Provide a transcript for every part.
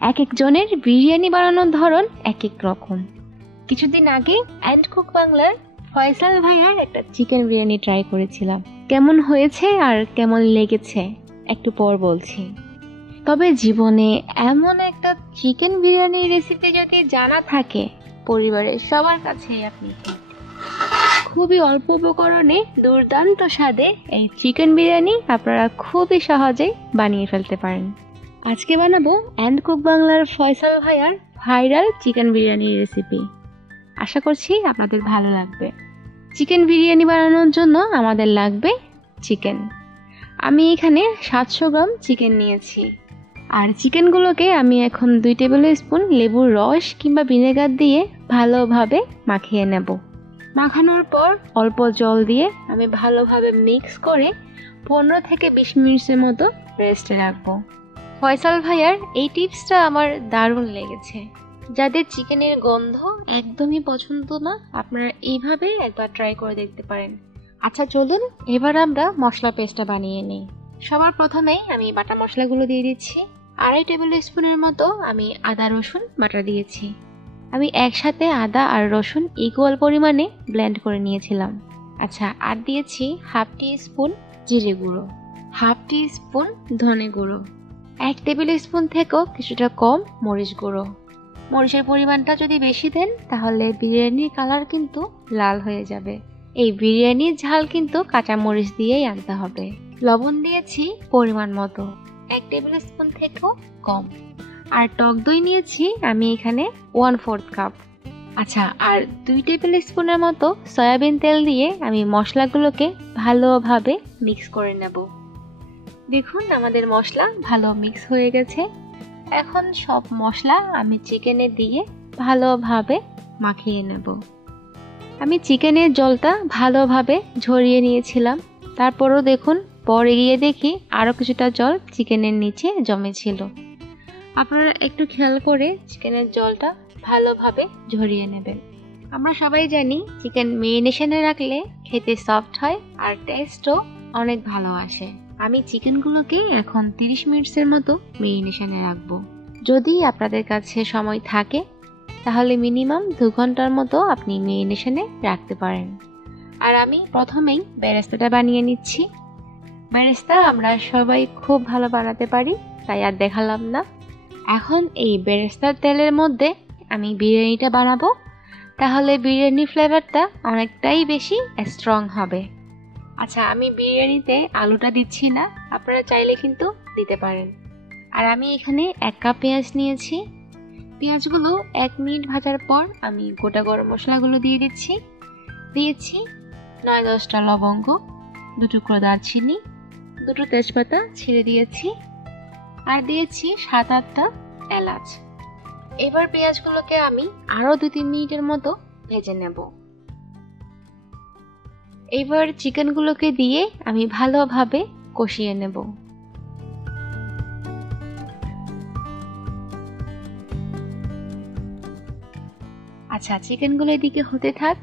এক একজনের বিরিয়ানি বানানোর ধরন এক এক রকম। কিছুদিন আগে এন্ড কুক বাংলার ফয়সাল ভাইয়ার একটা চিকেন বিরিয়ানি ট্রাই করেছিলাম। কেমন হয়েছে আর কেমন লেগেছে একটু পর বলছি। তবে জীবনে এমন একটা চিকেন বিরিয়ানি রেসিপি যদি জানা থাকে, পরিবারের সবার কাছেই আপনি খুবই অল্প উপকরণে দুর্দান্ত স্বাদে এই চিকেন বিরিয়ানি আপনারা খুবই সহজেই বানিয়ে ফেলতে পারেন। আজকে বানাবো এন্ড কুক বাংলার ফয়সাল ভাইয়ার ভাইরাল চিকেন বিরিয়ানি রেসিপি। আশা করছি আপনাদের ভালো লাগবে। চিকেন বিরিয়ানি বানানোর জন্য আমাদের লাগবে চিকেন। আমি এখানে 700 গ্রাম চিকেন নিয়েছি। আর চিকেনগুলোকে আমি এখন 2 টেবিল স্পুন লেবুর রস কিংবা ভিনেগার দিয়ে ভালোভাবে মাখিয়ে নেব। মাখানোর পর অল্প জল দিয়ে আমি ভালোভাবে মিক্স করে 15 থেকে 20 মিনিটের মতো রেস্টে রাখবো। ফয়সাল ভাইয়ার এই টিপসটা আমার দারুণ লেগেছে। যাদের চিকেনের গন্ধ একদমই পছন্দ না, আপনারা এইভাবে একবার ট্রাই করে দেখতে পারেন। আচ্ছা চলুন এবার আমরা মশলা পেস্টটা বানিয়ে নিই। সবার প্রথমেই আমি বাটা মশলাগুলো দিয়ে দিচ্ছি। 2.5 টেবিল স্পুনের মতো আমি আদা রসুন বাটা দিয়েছি। আমি একসাথে আদা আর রসুন ইকুয়াল পরিমাণে ব্লেন্ড করে নিয়েছিলাম। আচ্ছা, আর দিয়েছি 1/2 টিস্পুন জিরে গুঁড়ো, 1/2 টিস্পুন ধনে গুঁড়ো, 1 টেবিল স্পুন থেকেও কিছুটা কম মরিচ গুঁড়ো। মরিচের পরিমাণটা যদি বেশি দেন তাহলে বিরিয়ানির কালার কিন্তু লাল হয়ে যাবে। এই বিরিয়ানির ঝাল কিন্তু কাঁচা মরিচ দিয়েই আনতে হবে। লবণ দিয়েছি পরিমাণ মতো, 1 টেবিল স্পুন থেকেও কম। আর টক দই নিয়েছি আমি এখানে 1/4 কাপ। আচ্ছা, আর 2 টেবিল স্পুনের মতো সয়াবিন তেল দিয়ে আমি মশলাগুলোকে ভালোভাবে মিক্স করে নেব। দেখুন আমাদের মশলা ভালো মিক্স হয়ে গেছে। এখন সব মশলা আমি চিকেনে দিয়ে ভালোভাবে মাখিয়ে নেব। আমি চিকেনের জলটা ভালোভাবে ঝরিয়ে নিয়েছিলাম। তারপরও দেখুন পরে গিয়ে দেখি আরও কিছুটা জল চিকেনের নিচে জমেছিল। আপনারা একটু খেয়াল করে চিকেনের জলটা ভালোভাবে ঝরিয়ে নেবেন। আমরা সবাই জানি চিকেন মেরিনেশনে রাখলে খেতে সফট হয় আর টেস্টও অনেক ভালো আসে। আমি চিকেনগুলোকে এখন 30 মিনিটের মতো মেরিনেশনে রাখবো। যদি আপনাদের কাছে সময় থাকে তাহলে মিনিমাম 2 ঘন্টার মতো আপনি মেরিনেশনে রাখতে পারেন। আর আমি প্রথমেই বেরেস্তাটা বানিয়ে নিচ্ছি। বেরেস্তা আমরা সবাই খুব ভালো বানাতে পারি, তাই আর দেখালাম না। এখন এই বেরেস্তার তেলের মধ্যে আমি বিরিয়ানিটা বানাবো, তাহলে বিরিয়ানির ফ্লেভারটা অনেকটাই বেশি স্ট্রং হবে। আচ্ছা, আমি বিরিয়ানিতে আলুটা দিচ্ছি না, আপনারা চাইলে কিন্তু দিতে পারেন। আর আমি এখানে 1 কাপ পেঁয়াজ নিয়েছি। পেঁয়াজগুলো 1 মিনিট ভাজার পর আমি গোটা গরম মশলাগুলো দিয়ে দিচ্ছি। দিয়েছি 9-10টা লবঙ্গ, 2 টুকরো দারচিনি, 2টো তেজপাতা ছিঁড়ে দিয়েছি, আর দিয়েছি 7-8টা এলাচ। এবার পেঁয়াজগুলোকে আমি আরো 2-3 মিনিটের মতো ভেজে নেব। এবার চিকেনগুলোকে দিয়ে আমি ভালোভাবে কষিয়ে নেব। আচ্ছা, চিকেনগুলো এদিকে হতে থাক।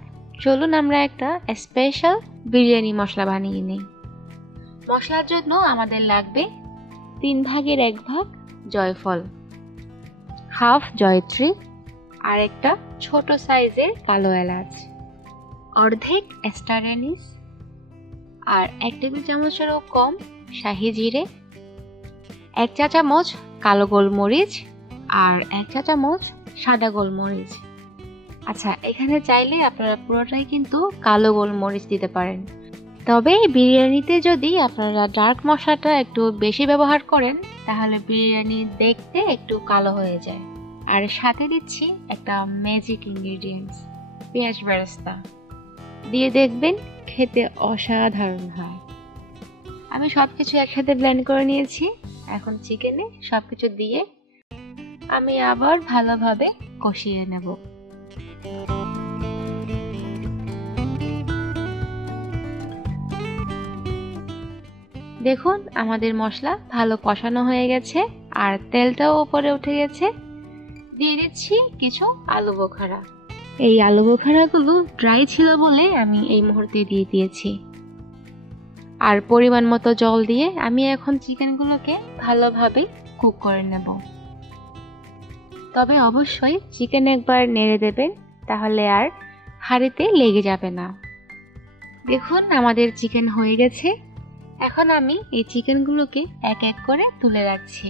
চলুন আমরা একটা স্পেশাল বিরিয়ানি মশলা বানিয়ে নিই। মশলার জন্য আমাদের লাগবে 3 ভাগের 1 ভাগ জয়ফল, হাফ জয়ত্রী, আর একটা ছোট সাইজের কালো এলাচ, অর্ধেক স্টার অ্যানিস, আর 1 টেবিল চামচেরও কম শাহি জিরে, 1 চা চামচ কালো গোলমরিচ, আর 1 চা চামচ সাদা গোলমরিচ। আচ্ছা, এখানে চাইলে আপনারা পুরোটাই কিন্তু কালো গোলমরিচ দিতে পারেন। তবে বিরিয়ানিতে যদি আপনারা ডার্ক মশলাটা একটু বেশি ব্যবহার করেন তাহলে বিরিয়ানি দেখতে একটু কালো হয়ে যায়। আর সাথে দিচ্ছি একটা ম্যাজিক ইনগ্রেডিয়েন্টস, পেঁয়াজ বেরেস্তা দিয়ে দেখবেন খেতে অসাধারণ হয়। আমি সবকিছু একসাথে ব্লেন্ড করে নিয়েছি। এখন চিকেনে সবকিছু দিয়ে আমি আবার ভালোভাবে কষিয়ে নেব। দেখুন আমাদের মশলা ভালো কষানো হয়ে গেছে আর তেলটাও উপরে উঠে গেছে। দিয়ে দিচ্ছি কিছু আলু বোখারা। এই আলু বোখারাগুলো ড্রাই ছিল বলে আমি এই মুহূর্তে দিয়ে দিয়েছি। আর পরিমাণ মতো জল দিয়ে আমি এখন চিকেনগুলোকে ভালোভাবে কুক করে নেব। তবে অবশ্যই চিকেন একবার নেড়ে দেবেন, তাহলে আর হাঁড়িতে লেগে যাবে না। দেখুন আমাদের চিকেন হয়ে গেছে। এখন আমি এই চিকেনগুলোকে এক এক করে তুলে রাখছি।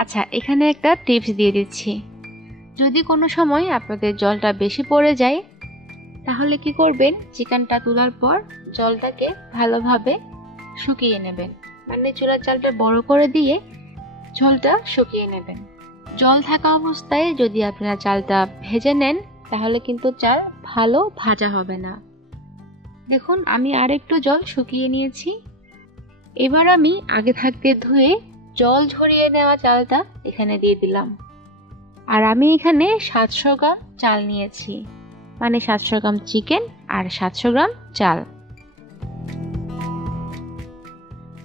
আচ্ছা, এখানে একটা টিপস দিয়ে দিচ্ছি। যদি কোনো সময় আপনাদের জলটা বেশি পড়ে যায়, তাহলে কি করবেন, চিকেনটা তোলার পর জলটাকে ভালোভাবে শুকিয়ে নেবেন। মানে চুলার চালটা বড় করে দিয়ে ঝোলটা শুকিয়ে নেবেন। জল থাকা অবস্থায় যদি আপনারা চালটা ভেজে নেন, তাহলে কিন্তু চাল ভালো ভাজা হবে না। দেখুন আমি আরেকটু জল শুকিয়ে নিয়েছি। এবার আমি আগে থাকতে ধুয়ে জল ঝরিয়ে নেওয়া চালটা এখানে দিয়ে দিলাম। আর আমি এখানে 700 গ্রাম চাল নিয়েছি, মানে 700 গ্রাম চিকেন আর 700 গ্রাম চাল।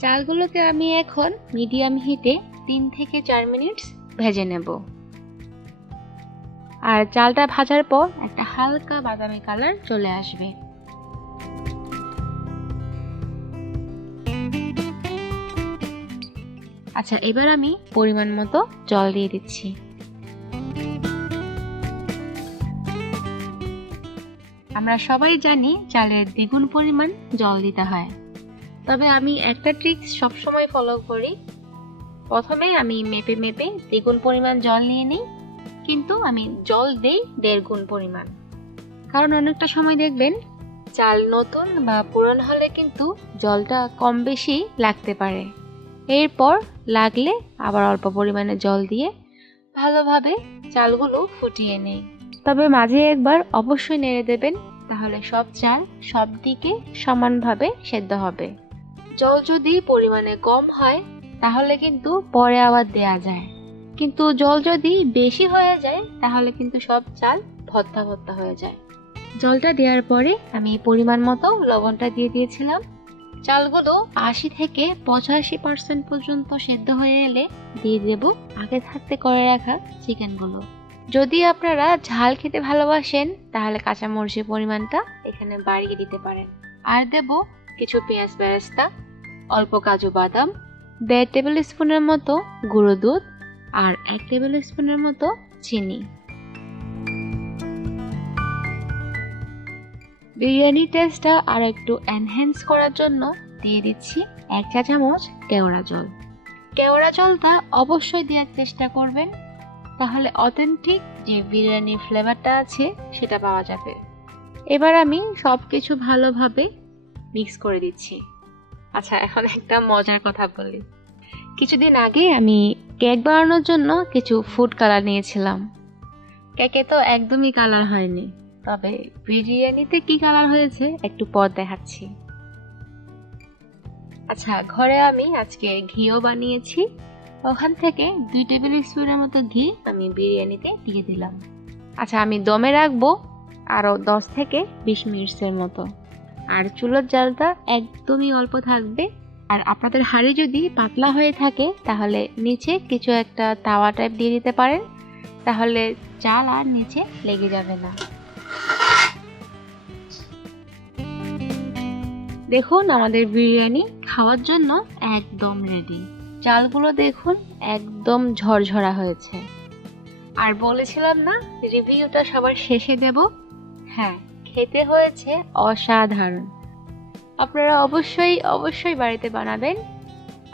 চালগুলোকে আমি এখন মিডিয়াম হিটে 3 থেকে 4 মিনিট ভেজে নেব। আর চালটা ভাজার পর একটা হালকা বাদামি কালার চলে আসবে। আচ্ছা, এবার আমি পরিমাণ মতো জল দিয়ে দিচ্ছি। আমরা সবাই জানি চালের দ্বিগুণ পরিমাণ জল দিতে হয়, তবে আমি একটা ট্রিক্স সবসময় ফলো করি। প্রথমে আমি মেপে মেপে দ্বিগুণ পরিমাণ জল নিয়ে নিই, কিন্তু আমি জল দেই 1.5 গুণ পরিমাণ। কারণ অনেকটা সময় দেখবেন চাল নতুন বা পুরান হলে কিন্তু জলটা কম বেশি লাগতে পারে। এরপর লাগলে আবার অল্প পরিমাণে জল দিয়ে ভালোভাবে চালগুলো ফুটিয়ে নেই। তবে মাঝে একবার অবশ্যই নেড়ে দেবেন, তাহলে সব চাল সব দিকে সমানভাবে সেদ্ধ হবে। জল যদি পরিমাণে কম হয় তাহলে কিন্তু পরে আবার দেয়া যায়, কিন্তু জল যদি বেশি হয়ে যায় তাহলে কিন্তু সব চাল ভর্তা ভর্তা হয়ে যায়। জলটা দেওয়ার পরে আমি পরিমাণ মতো লবণটা দিয়ে দিয়েছিলাম। চালগুলো 80 থেকে 85% পর্যন্ত সেদ্ধ হয়ে এলে দিয়ে দেব আগে থাকতে করে রাখা চিকেনগুলো। যদি আপনারা ঝাল খেতে ভালোবাসেন তাহলে কাঁচামরিচের পরিমাণটা এখানে বাড়িয়ে দিতে পারেন। আর দেব কিছু পেঁয়াজ বেরেস্তা, অল্প কাজু বাদাম, 1.5 টেবিল স্পুনের মতো গুঁড়ো দুধ আর 1 টেবিল স্পুনের মতো চিনি। বিরিয়ানি টেস্টটা আর একটু এনহ্যান্স করার জন্য দিয়ে দিচ্ছি 1 চা চামচ কেওড়া জল। কেওড়া জলটা অবশ্যই দেওয়ার চেষ্টা করবেন, তাহলে অথেন্টিক যে বিরিয়ানির ফ্লেভারটা আছে সেটা পাওয়া যাবে। এবার আমি সবকিছু ভালোভাবে মিক্স করে দিচ্ছি। আচ্ছা, এখন একটা মজার কথা বলি। কিছুদিন আগে আমি কেক বানানোর জন্য কিছু ফুড কালার নিয়েছিলাম। কেকে তো একদমই কালার হয়নি, তবে বিরিয়ানিতে কি কালার হয়েছে একটু পর দেখাচ্ছি। আচ্ছা, ঘরে আমি আজকে ঘিও বানিয়েছি, ওখান থেকে 2 টেবিল স্পুনের মতো ঘি আমি বিরিয়ানিতে দিয়ে দিলাম। আচ্ছা, আমি দমে রাখবো আরও 10 থেকে 20 মিনিটের মতো। আর চুলার জালটা একদমই অল্প থাকবে। আর আপনাদের হাঁড়ি যদি পাতলা হয়ে থাকে তাহলে নিচে কিছু একটা তাওয়া টাইপ দিয়ে দিতে পারেন, তাহলে চাল আর নিচে লেগে যাবে না। দেখুন আমাদের বিরিয়ানি খাওয়ার জন্য একদম রেডি। চালগুলো দেখুন একদম ঝরঝরা হয়েছে। আর বলেছিলাম না রিভিউটা সবার শেষে দেব? হ্যাঁ, খেতে হয়েছে অসাধারণ। আপনারা অবশ্যই বাড়িতে বানাবেন,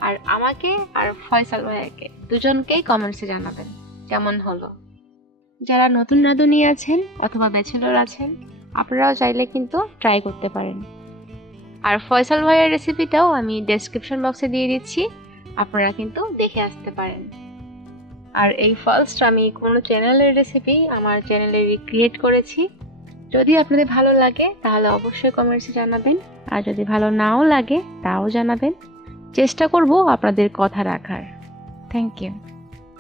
আর আমাকে আর ফয়সাল ভাইয়াকে দুজনকেই কমেন্টসে জানাবেন কেমন হলো। যারা নতুন রাঁধুনি আছেন অথবা ব্যাচেলর আছেন, আপনারাও চাইলে কিন্তু ট্রাই করতে পারেন। আর ফয়সাল ভাইয়ের রেসিপিটাও আমি ডেসক্রিপশন বক্সে দিয়ে দিচ্ছি, আপনারা কিন্তু দেখে আসতে পারেন। আর এই ফার্স্ট আমি কোনো চ্যানেলের রেসিপি আমার চ্যানেলে রিক্রিয়েট করেছি। যদি আপনাদের ভালো লাগে তাহলে অবশ্যই কমেন্টসে জানাবেন, আর যদি ভালো নাও লাগে তাও জানাবেন। চেষ্টা করব আপনাদের কথা রাখার। Thank you.